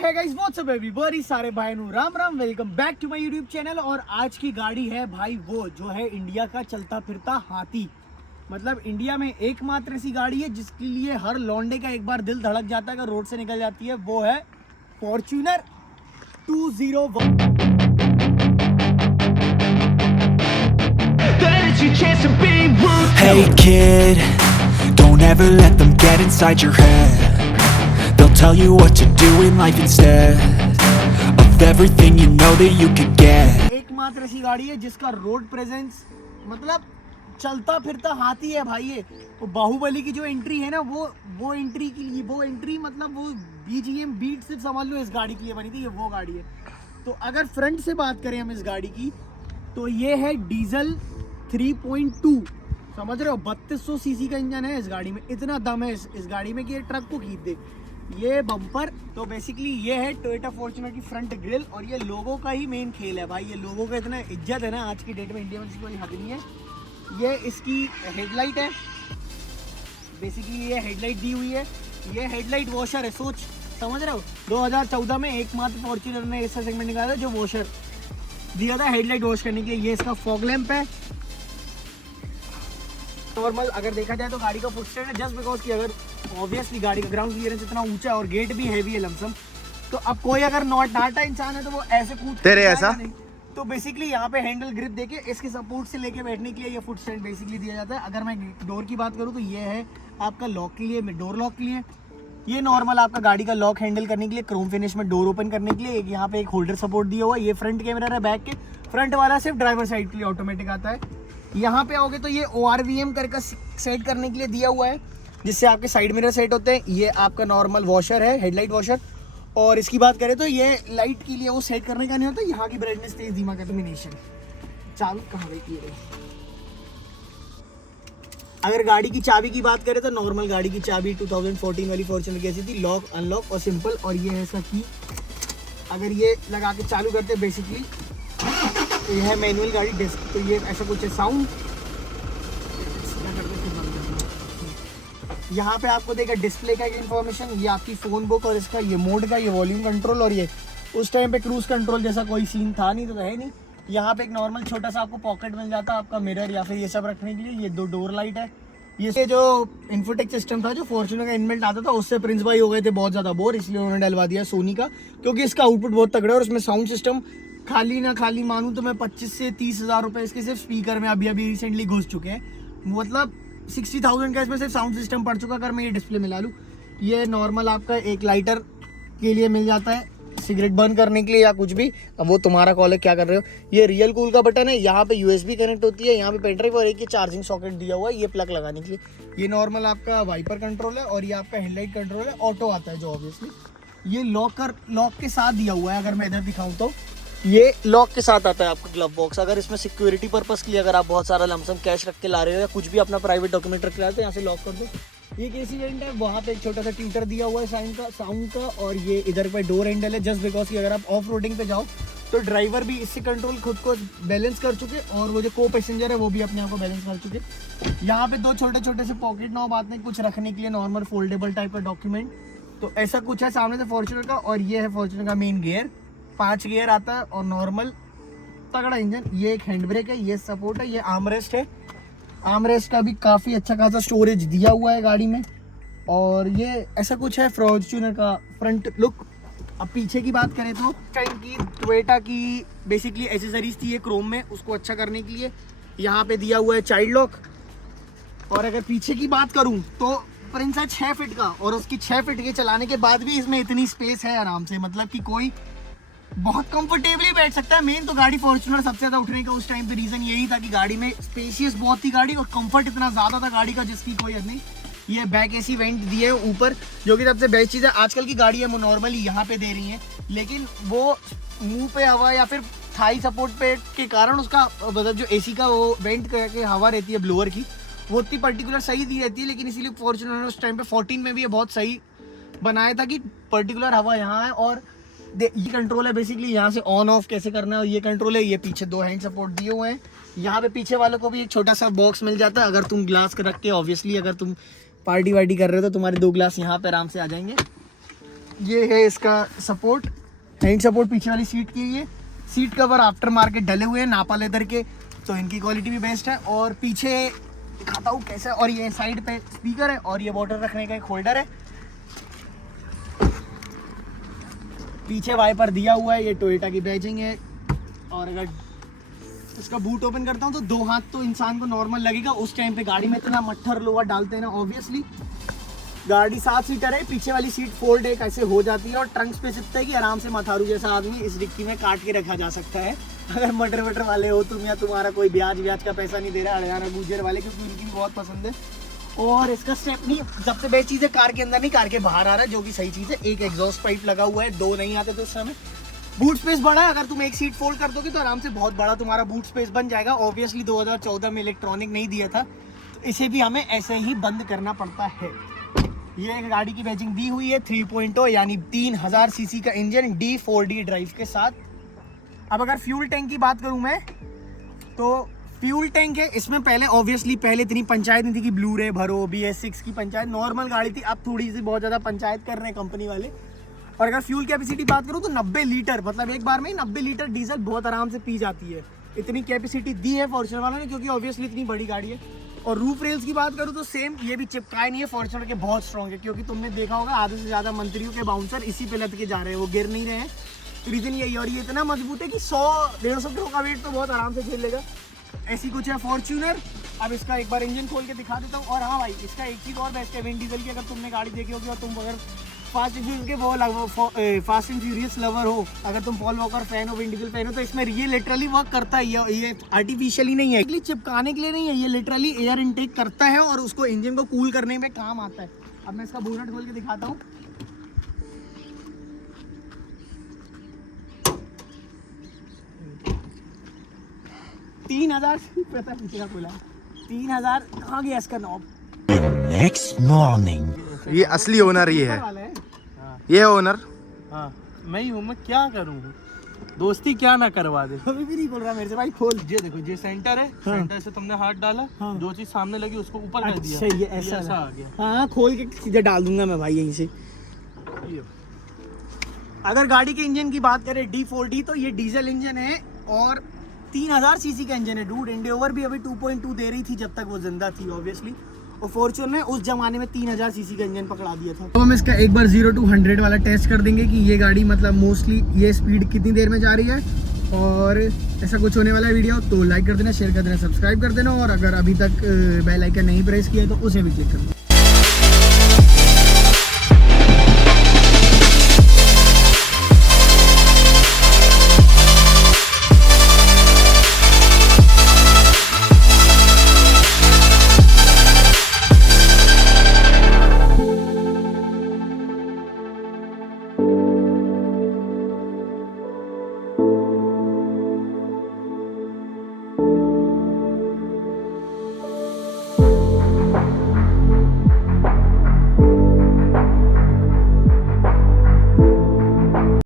है guys, what's up everybody, सारे भाई नु Ram Ram, welcome back to my YouTube channel. और आज की गाड़ी है भाई वो जो है इंडिया का चलता फिरता हाथी। मतलब इंडिया में एकमात्र ऐसी गाड़ी है जिसके लिए हर लौंडे का एक बार दिल धड़क जाता है अगर रोड से निकल जाती है, वो है Fortuner 201। Hey kid, don't ever let them get inside your head. They'll tell you what to do in life instead of everything you know that you could get. एकमात्र ऐसी गाड़ी है जिसका रोड प्रेजेंस मतलब चलता फिरता हाथी है भाई। ये वो बाहुबली की जो एंट्री है ना, वो एंट्री के लिए वो एंट्री मतलब वो बीजीएम बीट सिर्फ समझ लो इस गाड़ी के लिए बनी थी। ये वो गाड़ी है। तो अगर फ्रंट से बात करें हम इस गाड़ी की, तो ये है डीजल 3.2, समझ रहे हो। 3200 सीसी का इंजन है इस गाड़ी में। इतना दम है इस गाड़ी में कि ये ट्रक को खींच दे। ये बम्पर तो बेसिकली ये है टोयोटा फॉर्च्यूनर की फ्रंट ग्रिल, और ये लोगों का ही मेन खेल है भाई। ये लोगों का इतना इज्जत है ना आज की डेट में, इंडिया में इसकी कोई हद नहीं है। ये इसकी हेडलाइट है, बेसिकली ये हेडलाइट दी हुई है। ये हेडलाइट वॉशर है, सोच समझ रहे हो। 2014 में एकमात्र फॉर्च्यूनर ने ऐसा सेगमेंट निकाला जो वॉशर दिया था हेडलाइट वॉश करने के लिए। ये इसका फॉग लैंप है। नॉर्मल अगर देखा जाए तो गाड़ी का फुट स्टैंड है, जस्ट बिकॉज कि अगर ऑब्वियसली गाड़ी का ग्राउंड क्लियरेंस इतना ऊंचा है और गेट भी हैवी है लमसम, तो अब कोई अगर नॉट डाटा इंसान है तो वो ऐसे कूद तेरे ऐसा नहीं। तो बेसिकली यहाँ पे हैंडल ग्रिप देके इसके सपोर्ट से लेके बैठने के लिए ये फुट स्टैंड बेसिकली दिया जाता है। अगर मैं डोर की बात करूँ तो ये है आपका लॉक के लिए, डोर लॉक के लिए। ये नॉर्मल आपका गाड़ी का लॉक हैंडल करने के लिए, क्रोम फिनिश में डोर ओपन करने के लिए। यहाँ पे एक होल्डर सपोर्ट दिया हुआ है। ये फ्रंट कैमरा है बैक के, फ्रंट वाला सिर्फ ड्राइवर साइड के लिए ऑटोमेटिक आता है। यहाँ पे आओगे तो ये ORVM करके सेट करने के लिए दिया हुआ है, जिससे आपके साइड मिरर सेट होते हैं। ये आपका नॉर्मल वॉशर है, हेडलाइट वॉशर। और इसकी बात करें तो ये लाइट के लिए वो सेट करने का नहीं होता। यहाँ की ब्राइटनेस तेज धीमा का इल्यूमिनेशन चालू कहाँ गई थी। अगर गाड़ी की चाबी की बात करें तो नॉर्मल गाड़ी की चाबी 2014 वाली फॉर्च्यूनर की ऐसी थी, लॉक अनलॉक और सिंपल। और ये है इसका की। अगर ये लगा के चालू करते बेसिकली ये है मैनुअल गाड़ी डिस्क, तो ये ऐसा कुछ है। साउंड यहाँ पे आपको देगा डिस्प्ले का इन्फॉर्मेशन, ये आपकी फोन बुक और इसका ये मोड का, ये वॉल्यूम कंट्रोल। और ये उस टाइम पे क्रूज कंट्रोल जैसा कोई सीन था नहीं, तो है नहीं। यहाँ पे एक नॉर्मल छोटा सा आपको पॉकेट मिल जाता है आपका मिरर या फिर ये सब रखने के लिए। ये 2 डोर लाइट है। ये जो इन्फोटेक सिस्टम था जो फॉर्च्यूनर का इनबिल्ट आता था, उससे प्रिंस भाई हो गए थे बहुत ज़्यादा बोर, इसलिए उन्होंने डलवा दिया सोनी का, क्योंकि इसका आउटपुट बहुत तगड़ा है। और उसमें साउंड सिस्टम खाली ना खाली मानूं तो मैं 25 से 30 हज़ार रुपये इसके सिर्फ स्पीकर में अभी रिसेंटली घुस चुके हैं। मतलब 60,000 का इसमें सिर्फ साउंड सिस्टम पड़ चुका अगर मैं ये डिस्प्ले मिला लूँ। ये नॉर्मल आपका एक लाइटर के लिए मिल जाता है, सिगरेट बर्न करने के लिए या कुछ भी। अब वो तुम्हारा कॉल है, क्या कर रहे हो। ये रियल कूल का बटन है, यहाँ पे USB कनेक्ट होती है, यहाँ पे पेन ड्राइव और एक ये चार्जिंग सॉकेट दिया हुआ है ये प्लग लगाने के लिए। ये नॉर्मल आपका वाइपर कंट्रोल है और ये आपका हेडलाइट कंट्रोल है। ऑटो आता है जो ऑब्वियसली ये लॉक के साथ दिया हुआ है। अगर मैं इधर दिखाऊँ तो ये लॉक के साथ आता है आपका ग्लव बॉक्स। अगर इसमें सिक्योरिटी पर्पस के लिए अगर आप बहुत सारा लमसम कैश रख के ला रहे हो या कुछ भी अपना प्राइवेट डॉक्यूमेंट रख के लाते हो, यहाँ से लॉक कर दो। ये केसी वेंट है, वहाँ पे एक छोटा सा ट्यूटर दिया हुआ है साउंड का। और ये इधर पे डोर हैंडल है, जस्ट बिकॉज कि अगर आप ऑफ रोडिंग पे जाओ तो ड्राइवर भी इससे कंट्रोल खुद को बैलेंस कर चुके, और वो जो को पैसेंजर है वो भी अपने आप को बैलेंस कर चुके। यहाँ पे 2 छोटे छोटे से पॉकेट नॉब आते हैं कुछ रखने के लिए, नॉर्मल फोल्डेबल टाइप का डॉक्यूमेंट। तो ऐसा कुछ है सामने से फॉर्च्यूनर का। और ये है फॉर्च्यूनर का मेन गियर, 5 गियर आता है और नॉर्मल तगड़ा इंजन। ये एक हैंड ब्रेक है, ये सपोर्ट है, ये आर्मरेस्ट है। आर्मरेस्ट का भी काफ़ी अच्छा खासा स्टोरेज दिया हुआ है गाड़ी में। और ये ऐसा कुछ है फॉर्च्यूनर का फ्रंट लुक। अब पीछे की बात करें तो टाइम की टोयोटा की बेसिकली एसेसरीज थी ये क्रोम में, उसको अच्छा करने के लिए यहाँ पे दिया हुआ है चाइल्ड लॉक। और अगर पीछे की बात करूँ तो प्रिंस है 6 फीट का, और उसकी 6 फीट के चलाने के बाद भी इसमें इतनी स्पेस है आराम से, मतलब कि कोई बहुत कंफर्टेबली बैठ सकता है। मेन तो गाड़ी फॉर्च्यूनर सबसे ज़्यादा उठने का उस टाइम पे रीज़न यही था कि गाड़ी में स्पेशियस बहुत थी गाड़ी, और कंफर्ट इतना ज़्यादा था गाड़ी का जिसकी कोई हद नहीं। ये बैक AC वेंट दिए ऊपर, जो कि सबसे बेस्ट चीज़ है। आजकल की गाड़ी है वो नॉर्मली यहाँ पे दे रही हैं, लेकिन वो मुंह पे हवा या फिर थाई सपोर्ट पे के कारण उसका मतलब जो AC का वो वेंट करके हवा रहती है ब्लोअर की, वो उतनी पर्टिकुलर सही दी रहती है। लेकिन इसीलिए फॉर्च्यूनर ने उस टाइम पे 14 में भी ये बहुत सही बनाया था कि पर्टिकुलर हवा यहाँ है। और ये कंट्रोल है बेसिकली यहाँ से ऑन ऑफ कैसे करना है, और ये कंट्रोल है। ये पीछे 2 हैंड सपोर्ट दिए हुए हैं। यहाँ पे पीछे वालों को भी एक छोटा सा बॉक्स मिल जाता है। अगर तुम ग्लास रख के ऑब्वियसली अगर तुम पार्टी वार्टी कर रहे हो तो तुम्हारे 2 ग्लास यहाँ पे आराम से आ जाएंगे। ये है इसका सपोर्ट, हैंड सपोर्ट पीछे वाली सीट की। ये सीट कवर आफ्टर मार्केट डले हुए हैं नापा लेदर के, तो इनकी क्वालिटी भी बेस्ट है। और पीछे दिखाता हूँ कैसे, और ये साइड पे स्पीकर है और ये वाटर रखने का एक होल्डर है। पीछे वाइपर दिया हुआ है, ये टोयोटा की बैजिंग है। और अगर इसका बूट ओपन करता हूँ तो 2 हाथ तो इंसान को नॉर्मल लगेगा। उस टाइम पे गाड़ी में इतना मट्ठर लोहा डालते हैं ना, ऑब्वियसली। गाड़ी 7 सीटर है, पीछे वाली सीट फोल्ड एक ऐसे हो जाती है और ट्रंक स्पेस इतना है कि आराम से मथारू जैसा आदमी इस डिक्की में काट के रखा जा सकता है। अगर मटर वटर वाले हो तुम, या तुम्हारा कोई ब्याज का पैसा नहीं दे रहा हरियाणा गुजर वाले, क्योंकि उनकी भी बहुत पसंद है। और इसका स्टेपनी सबसे बेस्ट चीज़ है, कार के अंदर नहीं कार के बाहर आ रहा है, जो कि सही चीज़ है। एक एग्जॉस्ट पाइप लगा हुआ है, 2 नहीं आते तो उस समय। बूट स्पेस बड़ा है, अगर तुम एक सीट फोल्ड कर दोगे तो आराम से बहुत बड़ा तुम्हारा बूट स्पेस बन जाएगा। ऑब्वियसली 2014 में इलेक्ट्रॉनिक नहीं दिया था, तो इसे भी हमें ऐसे ही बंद करना पड़ता है। ये गाड़ी की बैजिंग दी हुई है 3.0 यानी 3000 सीसी का इंजन D4D ड्राइव के साथ। अब अगर फ्यूल टैंक की बात करूं मैं, तो फ्यूल टैंक है इसमें। पहले इतनी पंचायत नहीं थी कि ब्लू रे भरो, BS6 की पंचायत नॉर्मल गाड़ी थी। अब थोड़ी सी बहुत ज़्यादा पंचायत कर रहे हैं कंपनी वाले। और अगर फ्यूल कैपेसिटी बात करूँ तो 90 लीटर, मतलब एक बार में ही 90 लीटर डीजल बहुत आराम से पी जाती है। इतनी कैपेसिटी दी है फॉर्च्यूनर वालों ने, क्योंकि ऑब्वियसली इतनी बड़ी गाड़ी है। और रूफ रेल्स की बात करूँ तो सेम, ये भी चिपकाए नहीं है, फॉर्च्यूनर के बहुत स्ट्रॉन्ग है। क्योंकि तुमने देखा होगा आधे से ज़्यादा मंत्रियों के बाउंसर इसी पे लद के जा रहे हैं, वो गिर नहीं रहे हैं। तो रीज़न यही है। और ये इतना मजबूत है कि 100-150 किलो का वेट तो बहुत आराम से झेल लेगा। ऐसी कुछ है फॉर्च्यूनर। अब इसका एक बार इंजन खोल के दिखा देता हूँ। और हाँ भाई, इसका एक चीज़ और बेस्ट है विन डीजल की। अगर तुमने गाड़ी देखी होगी और तुम अगर फास्ट एंड फ्यूरियस लवर हो, अगर तुम पॉल वॉकर फैन हो, विन डीजल फैन हो, तो इसमें ये लिटरली वर्क करता है। ये आर्टिफिशियली नहीं है, चिपकाने के लिए नहीं है, ये लिटरली एयर इनटेक करता है और उसको इंजन को कूल करने में काम आता है। अब मैं इसका बोनट खोल के दिखाता हूँ। पता नहीं खुला 3000 कहाँ गया इसका नॉब। नेक्स्ट मॉर्निंग ये असली ओनर ये है, ये ओनर। हाँ मैं ही हूँ, मैं क्या करूँ, दोस्ती क्या ना करवा दे। अभी भी नहीं बोल रहा मेरे से भाई, खोल। ये देखो, ये सेंटर है। हाँ। सेंटर से तुमने हाथ डाला, हाँ। जो चीज सामने लगी उसको ऊपर कर दिया। अच्छा, ये ऐसा आ गया। हाँ, खोल के सीधे डाल दूंगा मैं भाई यहीं से। अगर गाड़ी के इंजन की बात करें D4D, तो ये डीजल इंजन है और 3000 सीसी का इंजन है। डूड, इंडियोवर भी अभी 2.2 दे रही थी जब तक वो जिंदा थी ऑब्वियसली। और फॉर्च्यूनर ने उस जमाने में 3000 सीसी का इंजन पकड़ा दिया था। तो हम इसका एक बार 0 to 100 वाला टेस्ट कर देंगे कि ये गाड़ी मतलब मोस्टली ये स्पीड कितनी देर में जा रही है। और ऐसा कुछ होने वाला है वीडियो, तो लाइक कर देना, शेयर कर देना, सब्सक्राइब कर देना। और अगर अभी तक बेल आइकन नहीं प्रेस किया तो उसे भी क्लिक कर देना।